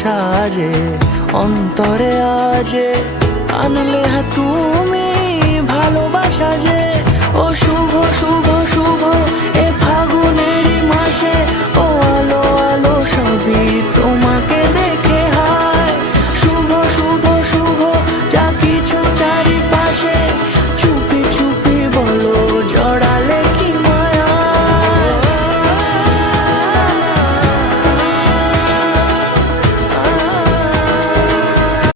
সাজে অন্তরে আজে আনলে তুমি ভালোবাসা যে। ও শুভ শুভ শুভ এ ফাগুনেরই মাসে, ও আলো আলো সবই তোমাকে